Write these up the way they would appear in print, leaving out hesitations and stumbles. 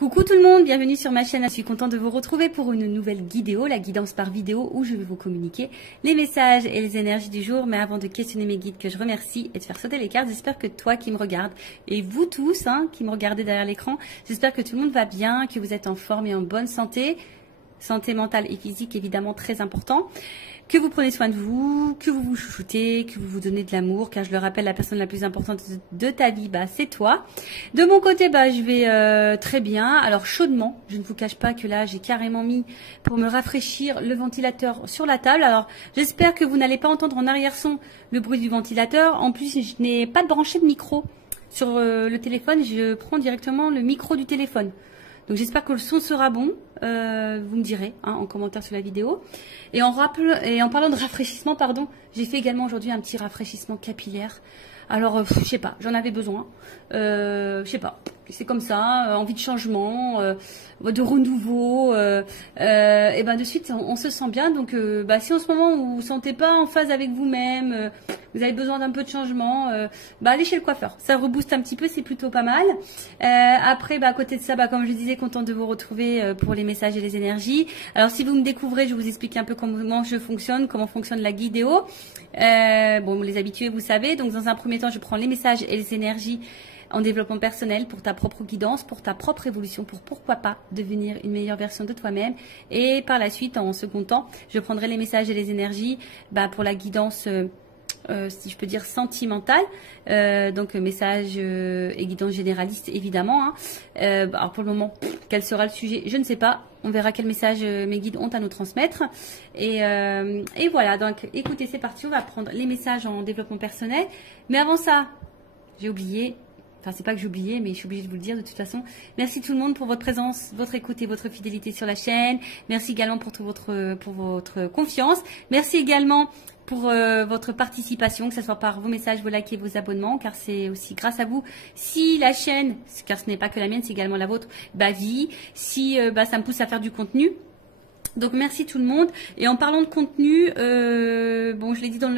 Coucou tout le monde, bienvenue sur ma chaîne. Je suis contente de vous retrouver pour une nouvelle guidéo, la guidance par vidéo, où je vais vous communiquer les messages et les énergies du jour. Mais avant de questionner mes guides que je remercie et de faire sauter les cartes, j'espère que toi qui me regardes et vous tous qui me regardez derrière l'écran, j'espère que tout le monde va bien, que vous êtes en forme et en bonne santé. Santé mentale et physique évidemment très important. Que vous prenez soin de vous, que vous vous chouchoutez, que vous vous donnez de l'amour, car je le rappelle, la personne la plus importante de ta vie, c'est toi. De mon côté, je vais très bien. Alors chaudement, je ne vous cache pas que là, j'ai carrément mis pour me rafraîchir le ventilateur sur la table. Alors j'espère que vous n'allez pas entendre en arrière-son le bruit du ventilateur. En plus, je n'ai pas de branché de micro sur le téléphone. Je prends directement le micro du téléphone. Donc j'espère que le son sera bon, vous me direz en commentaire sur la vidéo. Et en parlant de rafraîchissement, j'ai fait également aujourd'hui un petit rafraîchissement capillaire. Alors, je sais pas, j'en avais besoin. Je sais pas, c'est comme ça, envie de changement, de renouveau. Et de suite, on se sent bien. Donc, si en ce moment vous vous sentez pas en phase avec vous-même, vous avez besoin d'un peu de changement, allez chez le coiffeur. Ça rebooste un petit peu, c'est plutôt pas mal. Après, à côté de ça, comme je disais, contente de vous retrouver pour les messages et les énergies. Alors, si vous me découvrez, je vais vous expliquer un peu comment je fonctionne, comment fonctionne la guidéo. Les habitués, vous savez. Donc, dans un premier temps, je prends les messages et les énergies en développement personnel pour ta propre guidance, pour ta propre évolution, pour pourquoi pas devenir une meilleure version de toi-même. Et par la suite, en second temps, je prendrai les messages et les énergies pour la guidance, si je peux dire, sentimentale. Donc, message et guidance généraliste, évidemment. Alors, pour le moment, quel sera le sujet? Je ne sais pas. On verra quel message mes guides ont à nous transmettre. Et voilà, donc écoutez, c'est parti. On va prendre les messages en développement personnel. Mais avant ça, j'ai oublié... Enfin, c'est pas que j'ai oublié, mais je suis obligée de vous le dire de toute façon. Merci tout le monde pour votre présence, votre écoute et votre fidélité sur la chaîne. Merci également pour votre confiance. Merci également pour votre participation, que ce soit par vos messages, vos likes et vos abonnements, car c'est aussi grâce à vous si la chaîne, car ce n'est pas que la mienne, c'est également la vôtre, vit, si ça me pousse à faire du contenu. Donc merci tout le monde. Et en parlant de contenu, je l'ai dit dans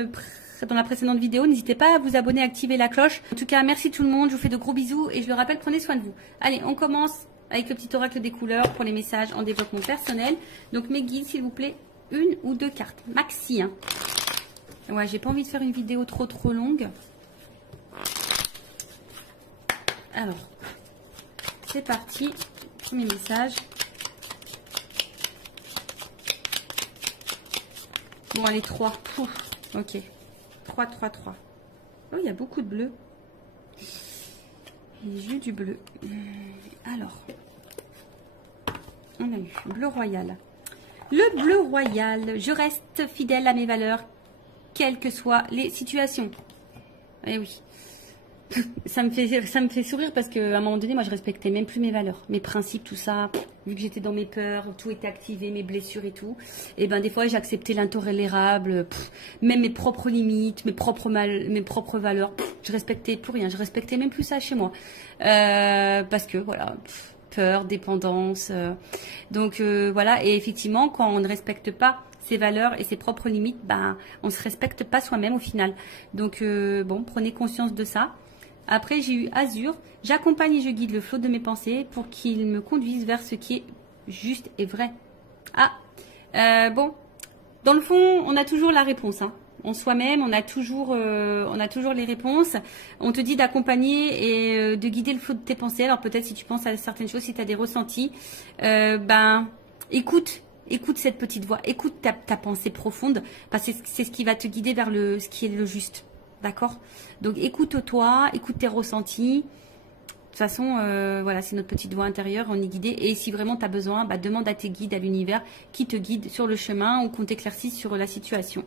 la précédente vidéo, n'hésitez pas à vous abonner, à activer la cloche. En tout cas, merci tout le monde, je vous fais de gros bisous et je le rappelle, prenez soin de vous. Allez, on commence avec le petit oracle des couleurs pour les messages en développement personnel. Donc mes guides, s'il vous plaît, une ou deux cartes, maxi. Ouais, j'ai pas envie de faire une vidéo trop longue. Alors, c'est parti, premier message. Bon, allez, 3. Ok. 3. Oh, il y a beaucoup de bleu. J'ai eu du bleu. Alors, on a eu bleu royal. Le bleu royal, je reste fidèle à mes valeurs, quelles que soient les situations. Eh oui. Ça me fait sourire parce qu'à un moment donné, moi, je respectais même plus mes valeurs, mes principes, tout ça. Vu que j'étais dans mes peurs, tout était activé, mes blessures et tout. Et des fois, j'acceptais l'intolérable, même mes propres limites, mes propres valeurs. Je respectais plus rien. Je respectais même plus ça chez moi. Parce que, voilà, peur, dépendance. Donc, voilà. Et effectivement, quand on ne respecte pas ses valeurs et ses propres limites, on ne se respecte pas soi-même au final. Donc, prenez conscience de ça. Après, j'ai eu Azur. J'accompagne et je guide le flot de mes pensées pour qu'il me conduise vers ce qui est juste et vrai. Dans le fond, on a toujours la réponse. En soi-même, on a toujours les réponses. On te dit d'accompagner et de guider le flot de tes pensées. Alors peut-être si tu penses à certaines choses, si tu as des ressentis, écoute cette petite voix. Écoute ta pensée profonde parce que c'est ce qui va te guider vers ce qui est le juste. D'accord? Donc, écoute-toi, écoute tes ressentis. De toute façon, voilà, c'est notre petite voix intérieure, on est guidé. Et si vraiment tu as besoin, demande à tes guides, à l'univers, qui te guide sur le chemin ou qu'on t'éclaircisse sur la situation.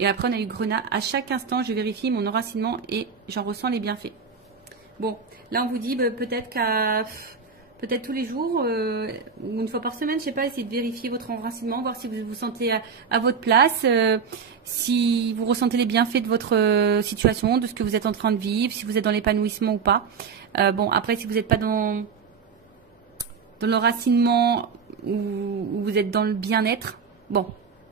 Et après, on a eu Grenat. À chaque instant, je vérifie mon enracinement et j'en ressens les bienfaits. Bon, là, on vous dit peut-être tous les jours ou une fois par semaine, je sais pas, essayez de vérifier votre enracinement, voir si vous vous sentez à votre place, si vous ressentez les bienfaits de votre situation, de ce que vous êtes en train de vivre, si vous êtes dans l'épanouissement ou pas. Après, si vous n'êtes pas dans l'enracinement ou vous êtes dans le bien-être,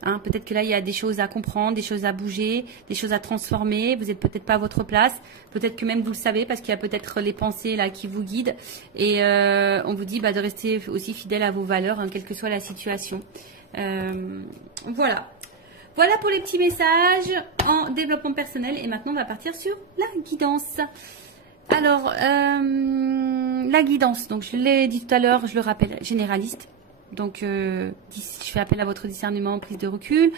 Hein, peut-être que là, il y a des choses à comprendre, des choses à bouger, des choses à transformer. Vous n'êtes peut-être pas à votre place. Peut-être que même vous le savez parce qu'il y a peut-être les pensées là qui vous guident. Et on vous dit de rester aussi fidèle à vos valeurs, hein, quelle que soit la situation. Voilà. Voilà pour les petits messages en développement personnel. Et maintenant, on va partir sur la guidance. Alors, la guidance. Donc, je l'ai dit tout à l'heure, je le rappelle, généraliste. Donc, je fais appel à votre discernement, prise de recul.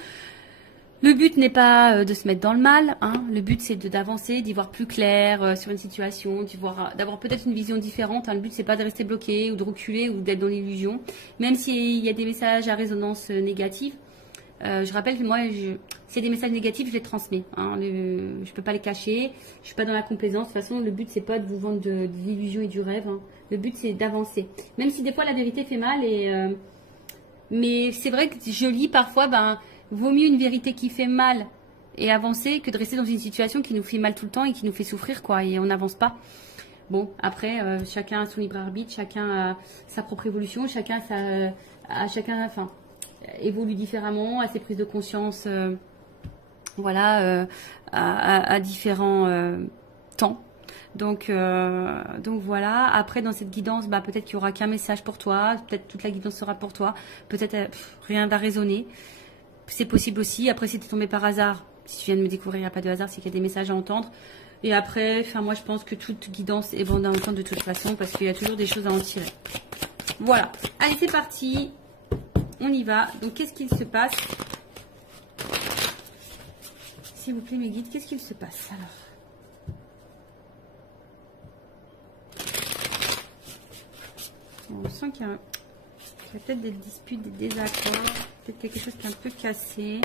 Le but n'est pas de se mettre dans le mal. Hein. Le but, c'est d'avancer, d'y voir plus clair sur une situation, d'avoir peut-être une vision différente. Hein. Le but, c'est pas de rester bloqué ou de reculer ou d'être dans l'illusion. Même s'il y a des messages à résonance négative. Je rappelle que moi, s'il y a des messages négatifs, je les transmets. Hein. Je peux pas les cacher. Je suis pas dans la complaisance. De toute façon, le but, c'est pas de vous vendre de l'illusion et du rêve. Hein. Le but, c'est d'avancer. Même si des fois, la vérité fait mal. Mais c'est vrai que je lis parfois, vaut mieux une vérité qui fait mal et avancer que de rester dans une situation qui nous fait mal tout le temps et qui nous fait souffrir, quoi. Et on n'avance pas. Bon, après, chacun a son libre arbitre, chacun a sa propre évolution, chacun évolue différemment, a ses prises de conscience, à différents temps. Donc voilà. Après, dans cette guidance, peut-être qu'il n'y aura qu'un message pour toi, peut-être toute la guidance sera pour toi, peut-être rien va résonner. C'est possible aussi. Après, si tu es tombé par hasard, si tu viens de me découvrir, il n'y a pas de hasard, c'est qu'il y a des messages à entendre. Et après, moi, je pense que toute guidance est bonne à entendre de toute façon, parce qu'il y a toujours des choses à en tirer. Voilà. Allez, c'est parti. On y va. Donc, qu'est-ce qu'il se passe? S'il vous plaît, mes guides, qu'est-ce qu'il se passe alors? On sent qu'il y a peut-être des disputes, des désaccords, peut-être quelque chose qui est un peu cassé.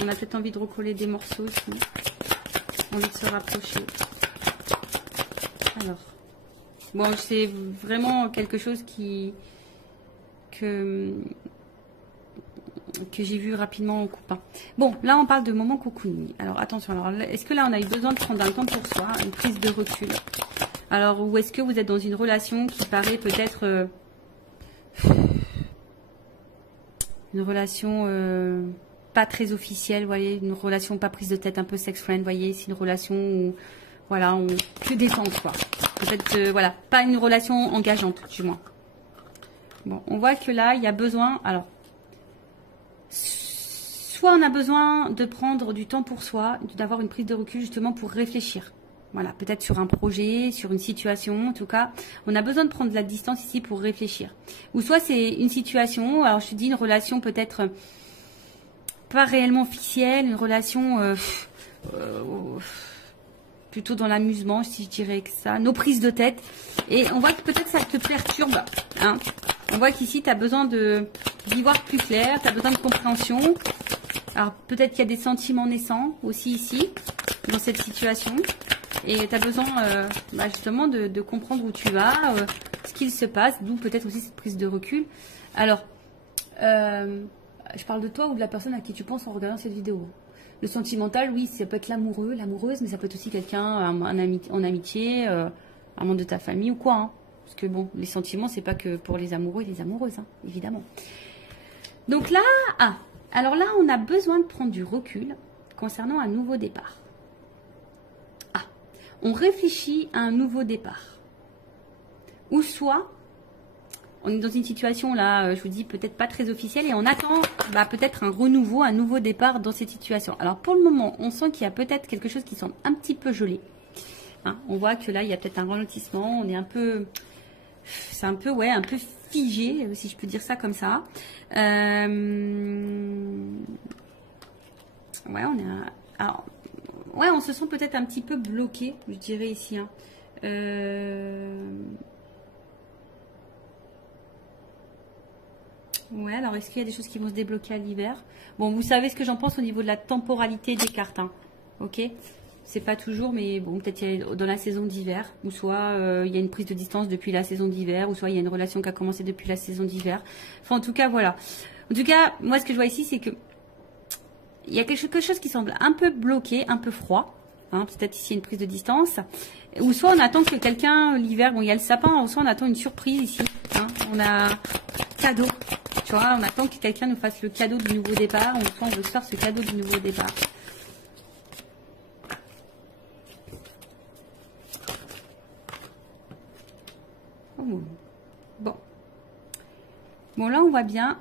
On a peut-être envie de recoller des morceaux aussi. Envie de se rapprocher. Alors, bon, c'est vraiment quelque chose que j'ai vu rapidement en coupant. Bon, là on parle de moment cocooning. Alors attention, est-ce que là on a eu besoin de prendre un temps pour soi, une prise de recul? Alors, ou est-ce que vous êtes dans une relation qui paraît peut-être une relation pas très officielle, vous voyez, une relation pas prise de tête, un peu sex friend, vous voyez, c'est une relation où, voilà, on que détente, quoi. Peut-être, voilà, pas une relation engageante, du moins. Bon, on voit que là, il y a besoin, alors, soit on a besoin de prendre du temps pour soi, d'avoir une prise de recul justement pour réfléchir. Voilà, peut-être sur un projet, sur une situation, en tout cas, on a besoin de prendre de la distance ici pour réfléchir. Ou soit c'est une situation, alors je te dis une relation peut-être pas réellement officielle, une relation plutôt dans l'amusement, si je dirais que ça, nos prises de tête. Et on voit que peut-être ça te perturbe, hein. On voit qu'ici, tu as besoin d'y voir plus clair, tu as besoin de compréhension. Alors, peut-être qu'il y a des sentiments naissants aussi ici, dans cette situation. Et tu as besoin justement de comprendre où tu vas, ce qu'il se passe, d'où peut-être aussi cette prise de recul. Alors, je parle de toi ou de la personne à qui tu penses en regardant cette vidéo. Le sentimental, oui, ça peut être l'amoureux, l'amoureuse, mais ça peut être aussi quelqu'un en amitié, un membre de ta famille ou quoi, hein. Parce que bon, les sentiments, c'est pas que pour les amoureux et les amoureuses, hein, évidemment. Donc là, alors là, on a besoin de prendre du recul concernant un nouveau départ. On réfléchit à un nouveau départ. Ou soit, on est dans une situation là, je vous dis, peut-être pas très officielle, et on attend peut-être un renouveau, un nouveau départ dans cette situation. Alors pour le moment, on sent qu'il y a peut-être quelque chose qui semble un petit peu gelé. Hein, on voit que là, il y a peut-être un ralentissement, on est un peu... C'est un peu, ouais, un peu figé, si je peux dire ça comme ça. Ouais, on est... Alors, ouais, on se sent peut-être un petit peu bloqué, je dirais ici. Hein. Ouais, alors est-ce qu'il y a des choses qui vont se débloquer à l'hiver? Bon, vous savez ce que j'en pense au niveau de la temporalité des cartes. Hein. Ok? C'est pas toujours, mais bon, peut-être dans la saison d'hiver, ou soit il y a une prise de distance depuis la saison d'hiver, ou soit il y a une relation qui a commencé depuis la saison d'hiver. Enfin, en tout cas, voilà. En tout cas, moi, ce que je vois ici, c'est que il y a quelque chose qui semble un peu bloqué, un peu froid. hein, peut-être ici une prise de distance, ou soit on attend que quelqu'un, l'hiver, bon il y a le sapin, ou soit on attend une surprise ici, hein, on a cadeau, tu vois, on attend que quelqu'un nous fasse le cadeau du nouveau départ, ou soit on veut se faire ce cadeau du nouveau départ. Oh, bon. Bon, là on voit bien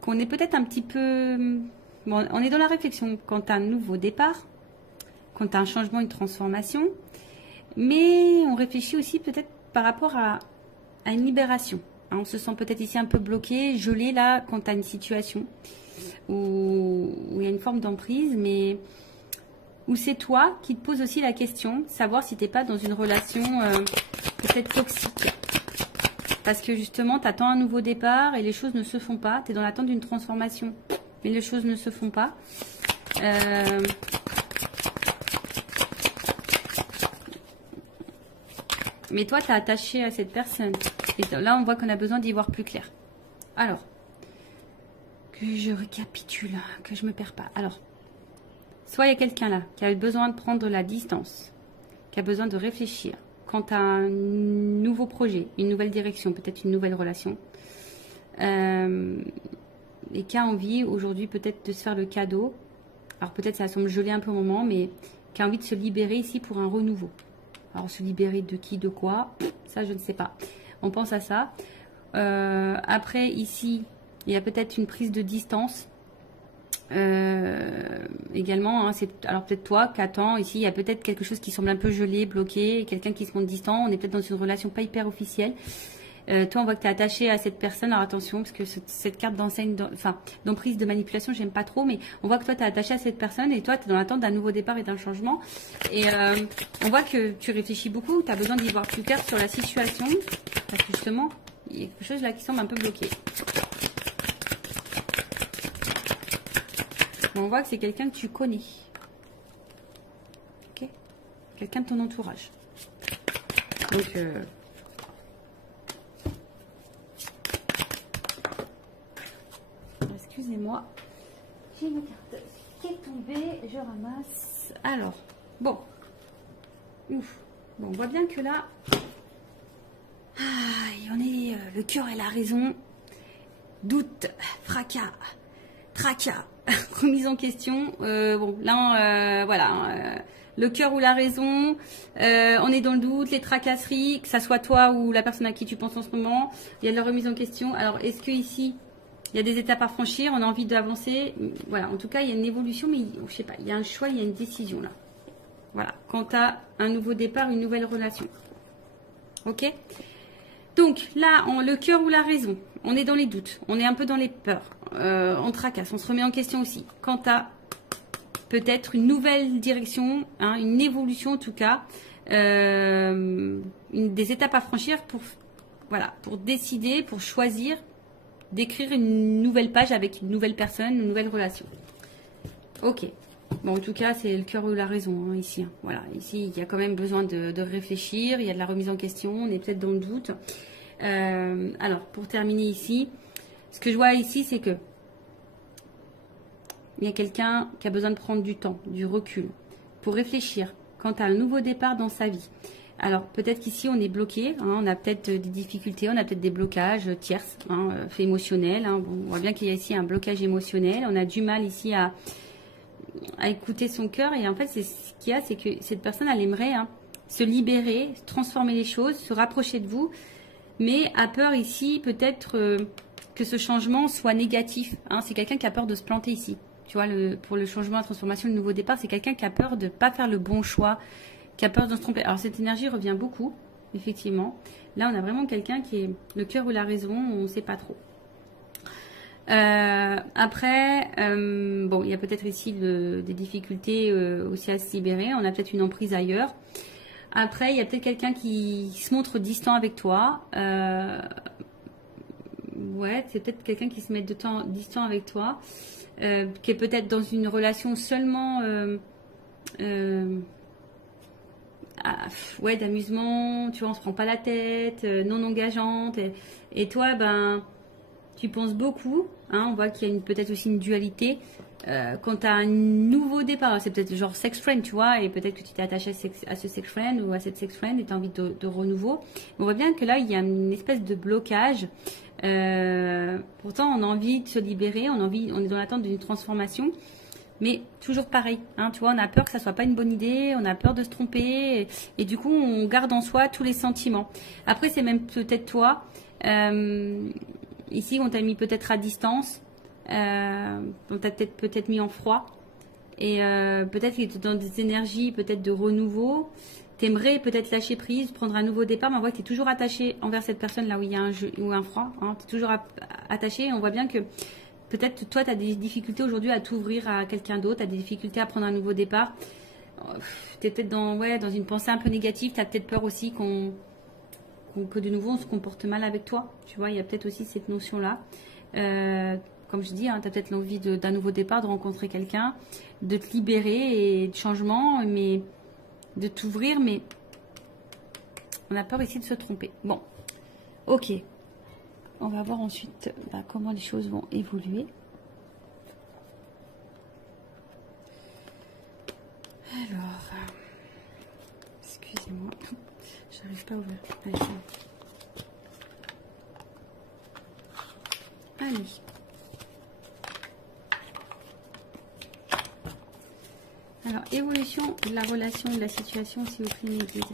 qu'on est peut-être un petit peu... Bon, on est dans la réflexion quant à un nouveau départ, quant à un changement, une transformation, mais on réfléchit aussi peut-être par rapport à une libération. Hein, on se sent peut-être ici un peu bloqué, gelé là, quant à une situation où il y a une forme d'emprise, mais où c'est toi qui te poses aussi la question, savoir si tu n'es pas dans une relation peut-être toxique. Parce que justement, tu attends un nouveau départ et les choses ne se font pas. Tu es dans l'attente d'une transformation, mais les choses ne se font pas. Mais toi, tu es attaché à cette personne. Et là, on voit qu'on a besoin d'y voir plus clair. Alors, que je récapitule, que je ne me perds pas. Alors, soit il y a quelqu'un là qui a besoin de prendre la distance, qui a besoin de réfléchir quant à un nouveau projet, une nouvelle direction, peut-être une nouvelle relation. Et qui a envie aujourd'hui peut-être de se faire le cadeau. Alors peut-être ça semble gelé un peu au moment, mais qui a envie de se libérer ici pour un renouveau. Alors se libérer de qui, de quoi, ça je ne sais pas. On pense à ça. Après ici, il y a peut-être une prise de distance. Également, hein, alors peut-être toi qui attends, ici il y a peut-être quelque chose qui semble un peu gelé, bloqué, quelqu'un qui se montre distant, on est peut-être dans une relation pas hyper officielle. Toi on voit que tu es attaché à cette personne, alors attention parce que cette carte d'enseigne, enfin d'emprise de manipulation j'aime pas trop, mais on voit que toi tu es attaché à cette personne et toi tu es dans l'attente d'un nouveau départ et d'un changement, et on voit que tu réfléchis beaucoup, tu as besoin d'y voir plus clair sur la situation, parce que justement il y a quelque chose là qui semble un peu bloqué. On voit que c'est quelqu'un que tu connais. Ok, quelqu'un de ton entourage. Donc, excusez-moi. J'ai une carte qui est tombée. Je ramasse. Alors, bon. Ouf. Bon, on voit bien que là, on est le cœur et la raison. Doute, fracas, tracas. Remise en question. Bon, là, voilà. Le cœur ou la raison. On est dans le doute, les tracasseries, que ça soit toi ou la personne à qui tu penses en ce moment. Il y a de la remise en question. Alors, est-ce que ici, il y a des étapes à franchir, on a envie d'avancer. Voilà, en tout cas, il y a une évolution, mais je sais pas, il y a un choix, il y a une décision là. Voilà, quant à un nouveau départ, une nouvelle relation. Ok ? Donc là, le cœur ou la raison, on est dans les doutes, on est un peu dans les peurs, on tracasse, on se remet en question aussi. Quant à peut-être une nouvelle direction, hein, une évolution en tout cas, des étapes à franchir pour, voilà, pour décider, pour choisir d'écrire une nouvelle page avec une nouvelle personne, une nouvelle relation. Ok. Bon, en tout cas, c'est le cœur ou la raison, hein, ici. Hein. Voilà, ici, il y a quand même besoin de réfléchir, il y a de la remise en question, on est peut-être dans le doute. Alors, pour terminer ici, ce que je vois ici, c'est que il y a quelqu'un qui a besoin de prendre du temps, du recul, pour réfléchir quant à un nouveau départ dans sa vie. Alors, peut-être qu'ici, on est bloqué, hein, on a peut-être des difficultés, on a peut-être des blocages tierces, hein, faits émotionnels. Hein. Bon, on voit bien qu'il y a ici un blocage émotionnel, on a du mal ici à écouter son cœur, et en fait c'est ce qu'il y a, c'est que cette personne elle aimerait se libérer, transformer les choses, se rapprocher de vous, mais a peur ici peut-être que ce changement soit négatif, hein. C'est quelqu'un qui a peur de se planter ici, tu vois, pour le changement, la transformation, le nouveau départ, c'est quelqu'un qui a peur de ne pas faire le bon choix, qui a peur de se tromper. Alors cette énergie revient beaucoup, effectivement. Là on a vraiment quelqu'un qui est le cœur ou la raison, on ne sait pas trop. Après, bon, il y a peut-être ici des difficultés aussi à se libérer. On a peut-être une emprise ailleurs. Après, il y a peut-être quelqu'un qui se montre distant avec toi. Ouais, c'est peut-être quelqu'un qui se met distant avec toi, qui est peut-être dans une relation seulement, ouais, d'amusement. Tu vois, on se prend pas la tête, non engageante. Et toi, ben tu penses beaucoup, hein, on voit qu'il y a peut-être aussi une dualité. quand tu as un nouveau départ, c'est peut-être genre sex friend, tu vois, et peut-être que tu t'es attaché à ce sex friend ou à cette sex friend et tu as envie de renouveau. On voit bien que là, il y a une espèce de blocage. Pourtant, on a envie de se libérer, on est dans l'attente d'une transformation. Mais toujours pareil, hein, tu vois, on a peur que ça soit pas une bonne idée, on a peur de se tromper, et du coup, on garde en soi tous les sentiments. Après, c'est même peut-être toi, ici, on t'a mis peut-être à distance, on t'a peut-être mis en froid, et peut-être que tu es dans des énergies peut-être de renouveau, t'aimerais peut-être lâcher prise, prendre un nouveau départ, mais on voit que tu es toujours attaché envers cette personne là où il y a un jeu ou un froid, hein, tu es toujours attaché, et on voit bien que peut-être toi, tu as des difficultés aujourd'hui à t'ouvrir à quelqu'un d'autre, tu as des difficultés à prendre un nouveau départ. Tu es peut-être dans une pensée un peu négative, tu as peut-être peur aussi que de nouveau on se comporte mal avec toi. Tu vois, il y a peut-être aussi cette notion-là. Comme je dis, hein, tu as peut-être l'envie d'un nouveau départ, de rencontrer quelqu'un, de te libérer et de changement, mais de t'ouvrir, mais on a peur ici de se tromper. Bon, ok. On va voir ensuite comment les choses vont évoluer. Alors, excusez-moi, j'arrive pas à ouvrir. Allez. Alors, évolution de la relation, de la situation, s'il vous plaît, mes guides.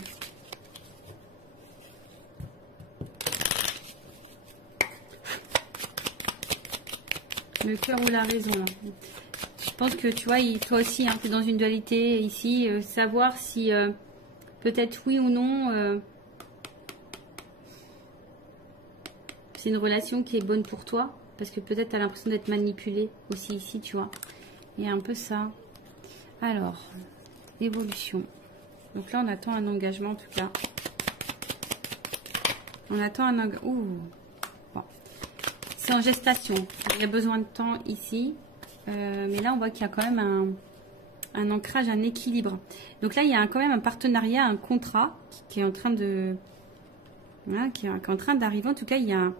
Le cœur ou la raison. Là. Je pense que tu vois, toi aussi, hein, tu es dans une dualité ici. Savoir si peut-être oui ou non, c'est une relation qui est bonne pour toi. Parce que peut-être tu as l'impression d'être manipulé aussi ici, tu vois. Il y a un peu ça. Alors, évolution. Donc là, on attend un engagement en tout cas. On attend un engagement. Ouh. Bon. C'est en gestation. Il y a besoin de temps ici. Mais là, on voit qu'il y a quand même un ancrage, un équilibre. Donc là, il y a quand même un partenariat, un contrat qui est en train de... Voilà, qui est en train d'arriver. En tout cas, il y a...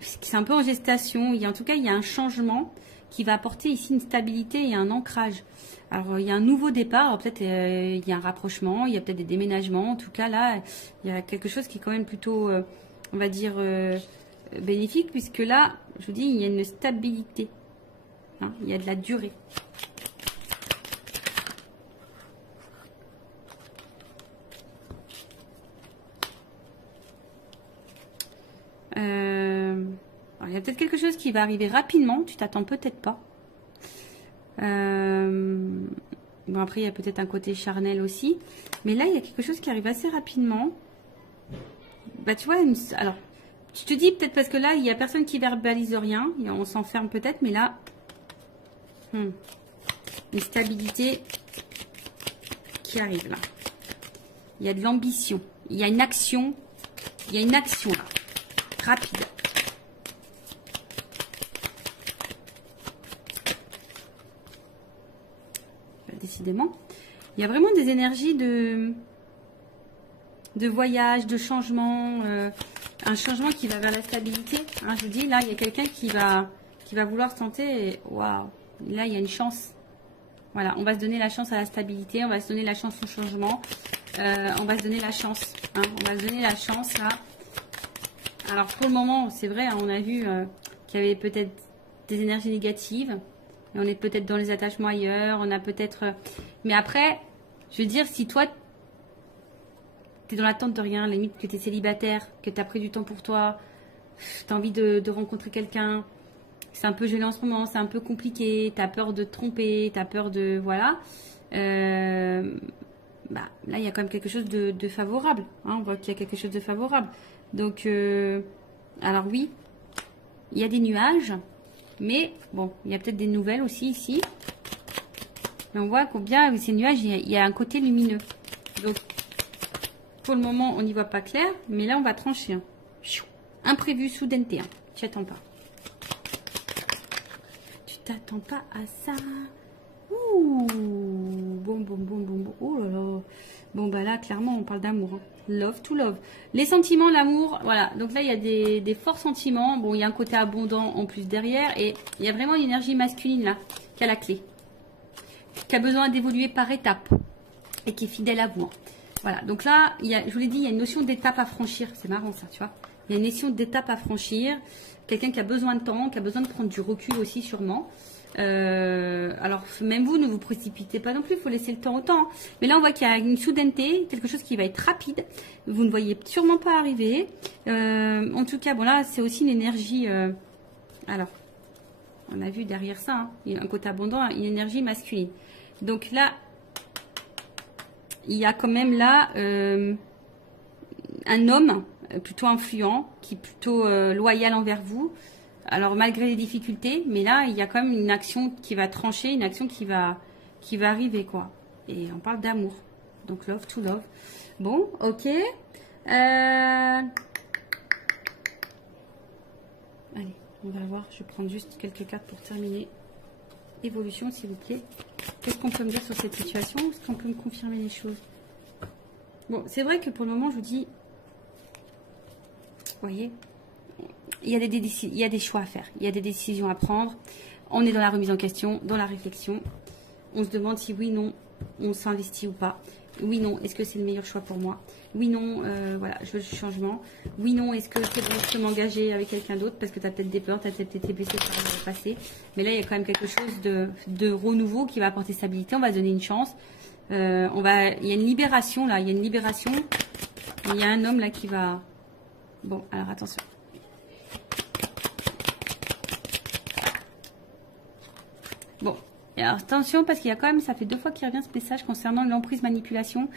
C'est un peu en gestation. En tout cas, il y a un changement qui va apporter ici une stabilité et un ancrage. Alors, il y a un nouveau départ. Peut-être il y a un rapprochement. Il y a peut-être des déménagements. En tout cas, là, il y a quelque chose qui est quand même plutôt, on va dire... bénéfique, puisque là, je vous dis, il y a une stabilité. Hein, il y a de la durée. Alors, il y a peut-être quelque chose qui va arriver rapidement. Tu t'attends peut-être pas. Bon, après, il y a peut-être un côté charnel aussi. Mais là, il y a quelque chose qui arrive assez rapidement. Bah, tu vois, alors... Je te dis peut-être parce que là, il n'y a personne qui verbalise rien. On s'enferme peut-être, mais là, une stabilité qui arrive là. Il y a de l'ambition. Il y a une action. Il y a une action là. Rapide. Décidément. Il y a vraiment des énergies de voyage, de changement... un changement qui va vers la stabilité. Hein, je vous dis, là, il y a quelqu'un qui va vouloir tenter. Et waouh, là, il y a une chance. Voilà, on va se donner la chance à la stabilité. On va se donner la chance au changement. On va se donner la chance. Hein, on va se donner la chance, là. Alors, pour le moment, c'est vrai, hein, on a vu qu'il y avait peut-être des énergies négatives. Et on est peut-être dans les attachements ailleurs. On a peut-être... mais après, je veux dire, si toi... tu es dans l'attente de rien, limite que tu es célibataire, que tu as pris du temps pour toi, tu as envie de rencontrer quelqu'un, c'est un peu gelé en ce moment, c'est un peu compliqué, tu as peur de te tromper, tu as peur de... Voilà. Là, il y a quand même quelque chose de favorable. Hein, on voit qu'il y a quelque chose de favorable. Donc, alors oui, il y a des nuages, mais bon, il y a peut-être des nouvelles aussi ici. Mais on voit combien ces nuages, il y a un côté lumineux. Donc, pour le moment, on n'y voit pas clair, mais là, on va trancher. Hein. Imprévu, soudaineté. Hein. Tu t'attends pas. Tu t'attends pas à ça. Ouh. Bon. Oh là là. Bon, bah là, clairement, on parle d'amour. Hein. Love to love. Les sentiments, l'amour, voilà. Donc là, il y a des forts sentiments. Bon, il y a un côté abondant en plus derrière. Et il y a vraiment une énergie masculine là, qui a la clé, qui a besoin d'évoluer par étapes et qui est fidèle à vous. Voilà, donc là, je vous l'ai dit, il y a une notion d'étape à franchir. C'est marrant ça, tu vois. Il y a une notion d'étape à franchir. Quelqu'un qui a besoin de temps, qui a besoin de prendre du recul aussi sûrement. Alors, même vous, ne vous précipitez pas non plus, il faut laisser le temps au temps. Mais là, on voit qu'il y a une soudaineté, quelque chose qui va être rapide. Vous ne voyez sûrement pas arriver. En tout cas, bon là, c'est aussi une énergie... alors, on a vu derrière ça, hein, il y a un côté abondant, une énergie masculine. Donc là, il y a quand même là un homme plutôt influent, qui est plutôt loyal envers vous. Alors malgré les difficultés, mais là il y a quand même une action qui va trancher, une action qui va arriver, et on parle d'amour, donc love to love. Bon, ok, allez, on va voir, je vais prendre juste quelques cartes pour terminer. Évolution, s'il vous plaît. Qu'est-ce qu'on peut me dire sur cette situation? Est-ce qu'on peut me confirmer les choses? Bon, c'est vrai que pour le moment, je vous dis, vous voyez, il y a des choix à faire, il y a des décisions à prendre. On est dans la remise en question, dans la réflexion. On se demande si oui, non, on s'investit ou pas. Oui, non, est-ce que c'est le meilleur choix pour moi? Oui, non, voilà, je veux le changement. Oui, non, est-ce que c'est bon, je peux m'engager avec quelqu'un d'autre? Parce que tu as peut-être des peurs, tu as peut-être été blessé par le passé. Mais là, il y a quand même quelque chose de renouveau qui va apporter stabilité. On va donner une chance. Il y a une libération, là. Il y a une libération. Il y a un homme, là, qui va... Bon, alors attention. Bon, et alors attention, parce qu'il y a quand même, ça fait 2 fois qu'il revient ce message concernant l'emprise manipulation.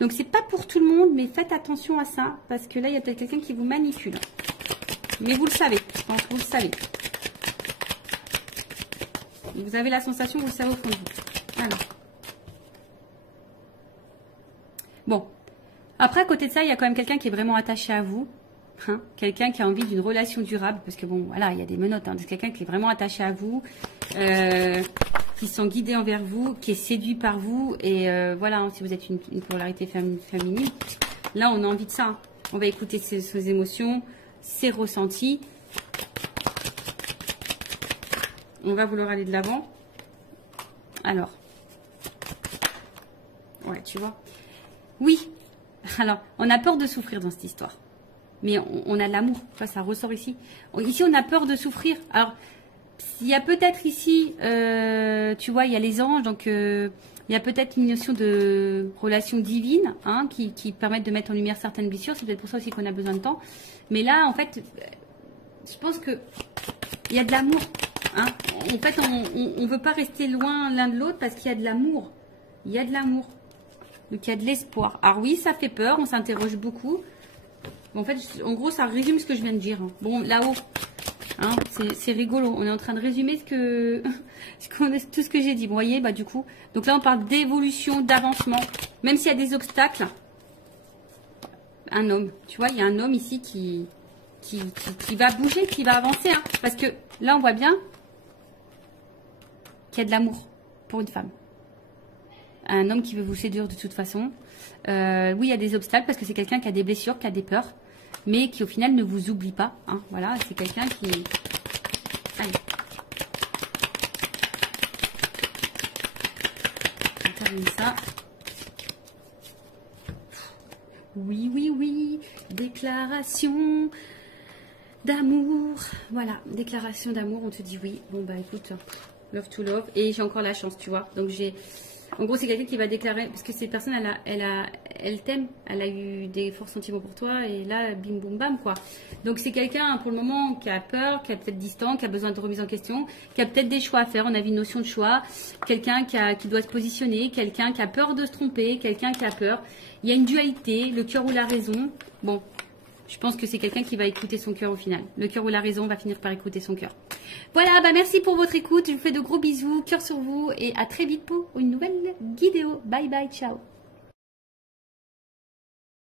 Donc c'est pas pour tout le monde, mais faites attention à ça, parce que là il y a peut-être quelqu'un qui vous manipule. Mais vous le savez, je pense que vous le savez. Vous avez la sensation, vous le savez au fond de vous. Alors. Bon. Après, à côté de ça, il y a quand même quelqu'un qui est vraiment attaché à vous. Hein, quelqu'un qui a envie d'une relation durable, parce que bon, voilà, il y a des menottes. Hein, c'est quelqu'un qui est vraiment attaché à vous, qui sont guidés envers vous, qui est séduit par vous. Et voilà, hein, si vous êtes une polarité féminine, là, on a envie de ça. Hein. On va écouter ses émotions, ses ressentis. On va vouloir aller de l'avant. Alors, ouais, tu vois. Oui. Alors, on a peur de souffrir dans cette histoire. Mais on a de l'amour. Ça ressort ici. Ici, on a peur de souffrir. Alors, il y a peut-être ici, tu vois, il y a les anges. Donc, il y a peut-être une notion de relation divine, hein, qui permettent de mettre en lumière certaines blessures. C'est peut-être pour ça aussi qu'on a besoin de temps. Mais là, en fait, je pense que il y a de l'amour. Hein. En fait, on ne veut pas rester loin l'un de l'autre parce qu'il y a de l'amour. Il y a de l'amour. Donc, il y a de l'espoir. Alors oui, ça fait peur. On s'interroge beaucoup. En fait, en gros, ça résume ce que je viens de dire. Bon, là-haut, hein, c'est rigolo. On est en train de résumer tout ce que j'ai dit. Vous voyez, bah du coup. Donc là, on parle d'évolution, d'avancement. Même s'il y a des obstacles. Un homme. Tu vois, il y a un homme ici qui va bouger, qui va avancer. Hein, parce que là, on voit bien qu'il y a de l'amour pour une femme. Un homme qui veut vous séduire de toute façon. Oui, il y a des obstacles parce que c'est quelqu'un qui a des blessures, qui a des peurs, mais qui au final ne vous oublie pas. Hein, voilà, c'est quelqu'un qui... Allez. On termine ça. Oui, oui, oui. Déclaration d'amour. Voilà, déclaration d'amour, on te dit oui. Bon, bah écoute, love to love. Et j'ai encore la chance, tu vois. Donc j'ai... En gros, c'est quelqu'un qui va déclarer, parce que cette personne, elle t'aime, elle a eu des forts sentiments pour toi, et là, bim, boum, bam, quoi. Donc, c'est quelqu'un, pour le moment, qui a peur, qui est peut-être distant, qui a besoin de remise en question, qui a peut-être des choix à faire. On a vu une notion de choix. Quelqu'un qui doit se positionner, quelqu'un qui a peur de se tromper, quelqu'un qui a peur. Il y a une dualité, le cœur ou la raison. Bon, je pense que c'est quelqu'un qui va écouter son cœur au final. Le cœur ou la raison va finir par écouter son cœur. Voilà, bah merci pour votre écoute. Je vous fais de gros bisous, cœur sur vous et à très vite pour une nouvelle vidéo. Bye bye, ciao.